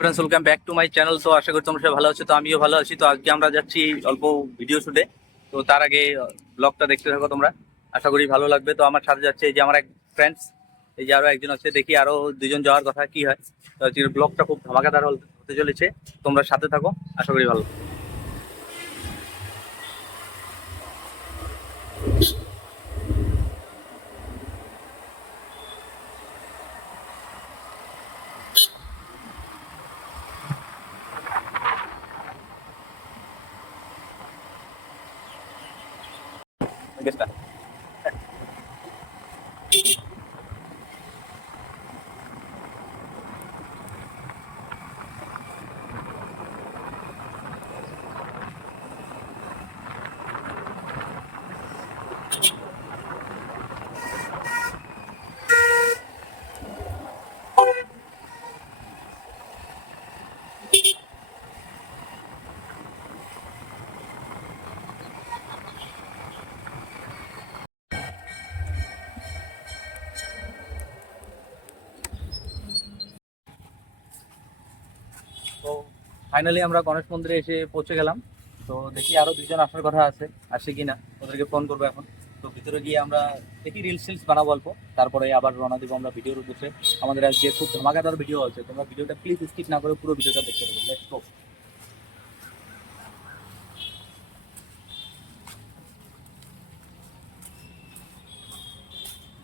Friends, welcome back to my channel. তো আশা করি তোমরা সবাই ভালো আছো। তো আমিও ভালো আছি। তো আজকে আমরা যাচ্ছি অল্প ভিডিও শুটে। তো তার আগে ব্লগটা দেখতে থাকো তোমরা, আশা করি ভালো লাগবে। তো আমার সাথে যাচ্ছে এই যে আমার এক ফ্রেন্ডস, এই যে আরো একজন আছে, দেখি আরো দুজন যাওয়ার কথা কি হয়। তো আজকের ব্লগটা খুব ধামাকাদার হতে চলেছে, তোমরা সাথে থাকো, আশা করি ভালো। তো ফাইনালি আমরা গণেশ মন্দিরে এসে পৌঁছে গেলাম। তো দেখি আরো দুজন আসার কথা আছে, আসে কিনা, ওদেরকে ফোন করবো এখন। তো ভিতরে গিয়ে আমরা দেখি রিলস টিলস বানাবো অল্প, তারপরে আবার রওনা দিব আমরা ভিডিওর উদ্দেশ্যে। আমাদের আজকে খুব ধামাকাদার ভিডিও আছে, তোমরা ভিডিওটা প্লিজ স্কিপ না করে পুরো ভিডিওটা দেখতে পারো। Let's go.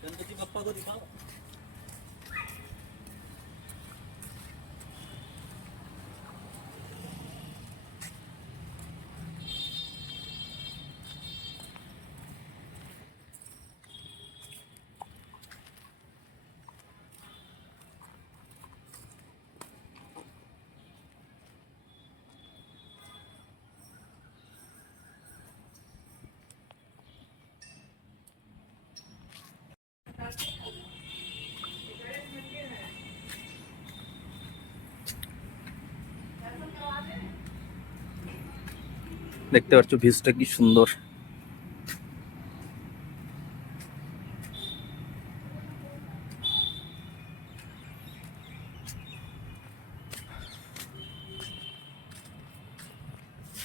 गणपति बप्पा को दिखाओ। দেখতে পাচ্ছ ভিউজটা কি সুন্দর।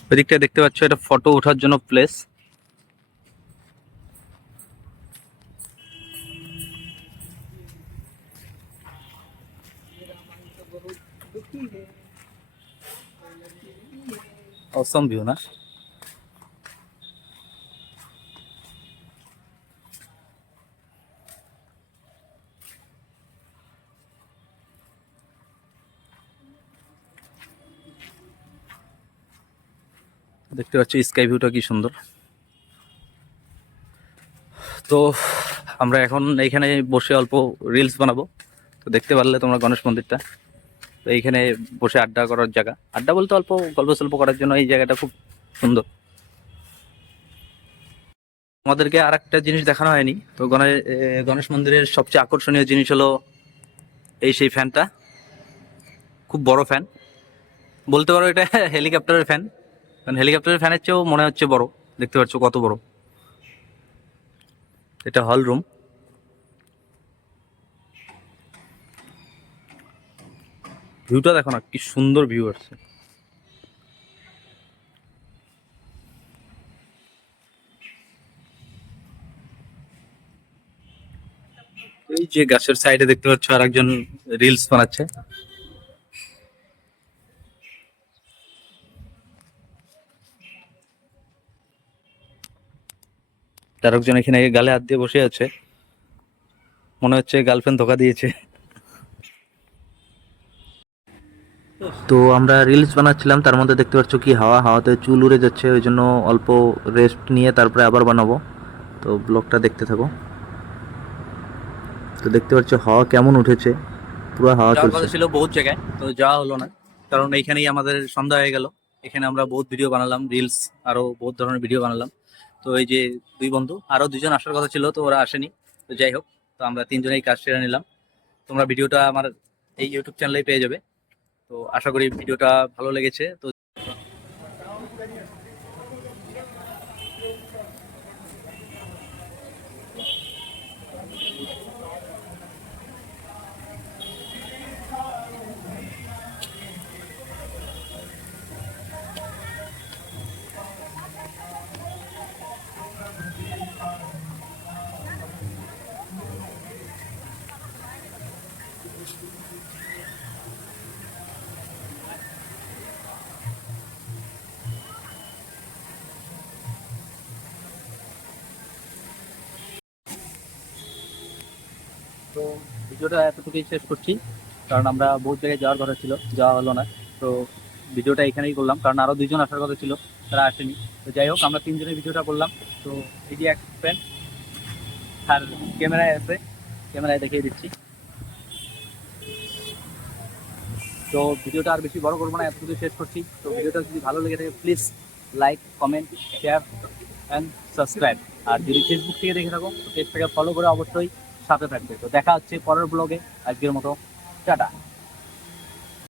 ওইদিকটা দেখতে পাচ্ছ, এটা ফটো ওঠার জন্য প্লেস। অসম ভিউ না? দেখতে পাচ্ছ স্কাই ভিউটা কি সুন্দর। তো আমরা এখন এইখানে বসে অল্প রিলস বানাবো। তো দেখতে পারলে তোমরা গণেশ মন্দিরটা, তো এইখানে বসে আড্ডা করার জায়গা, আড্ডা বলতে অল্প গল্প সল্প করার জন্য এই জায়গাটা খুব সুন্দর। আমাদেরকে আর একটা জিনিস দেখানো হয়নি। তো গণেশ মন্দিরের সবচেয়ে আকর্ষণীয় জিনিস হলো এই সেই ফ্যানটা, খুব বড় ফ্যান বলতে পারো। এটা হেলিকপ্টারের ফ্যান, কারণ হেলিকপ্টারের ফ্যানের চেয়েও মনে হচ্ছে বড়। দেখতে পাচ্ছ কত বড়। এটা হল রুম। ভিউটা দেখো না, কি সুন্দর ভিউ আসছে। এই যে গাছের সাইডে দেখতে পাচ্ছ আর একজন রিলস বানাচ্ছে। তার একজন এখানে গালে হাত দিয়ে বসে আছে, মনে হচ্ছে গার্লফ্রেন্ড ধোকা দিয়েছে। তো আমরা রিলস বানাচ্ছিলাম, তার মধ্যে দেখতে পাচ্ছ কি হাওয়াতে চুল উড়ে যাচ্ছে, ওই জন্য অল্প রেস্ট নিয়ে তারপরে আবার বানাবো। তো ব্লগটা দেখতে থাকো। তো দেখতে পাচ্ছ হাওয়া কেমন উঠেছে, পুরো হাওয়া চলছে। যাওয়ার কথা ছিল বহুত জায়গায়, তো যাওয়া হলো না, কারণ এইখানেই আমাদের সন্ধ্যা হয়ে গেল। এখানে আমরা বহুত ভিডিও বানালাম, রিলস আরো বহুত ধরনের ভিডিও বানালাম। তো এই যে দুই বন্ধু, আরো দুজন আসার কথা ছিল, তো ওরা আসেনি। তো যাই হোক, তো আমরা তিনজনেই কাজ সেরে নিলাম। তোমরা ভিডিওটা আমার এই ইউটিউব চ্যানেলেই পেয়ে যাবে। তো আশা করি ভিডিওটা ভালো লেগেছে। তো তো ভিডিওটা এতটুকুই শেষ করছি, কারণ আমরা বহুত জায়গায় যাওয়ার কথা ছিল, যাওয়া হলো না। তো ভিডিওটা এখানেই করলাম, কারণ আরও দুজন আসার কথা ছিল, তারা আসেনি। তো যাই হোক, আমরা তিনজনের ভিডিওটা করলাম। তো এই যে এক ফ্রেন্ড আর ক্যামেরায় আছে, ক্যামেরায় দেখিয়ে দিচ্ছি। তো ভিডিওটা আর বেশি বড় করবো না, এতটুকু শেষ করছি। তো ভিডিওটা যদি ভালো লেগে থাকে please like, comment, share and subscribe. আর যদি ফেসবুক থেকে দেখে থাকো তো পেজটাকে ফলো করে অবশ্যই সাথে থাকবে। তো দেখা হচ্ছে পরের ব্লগে, আজকের মতো টাটা।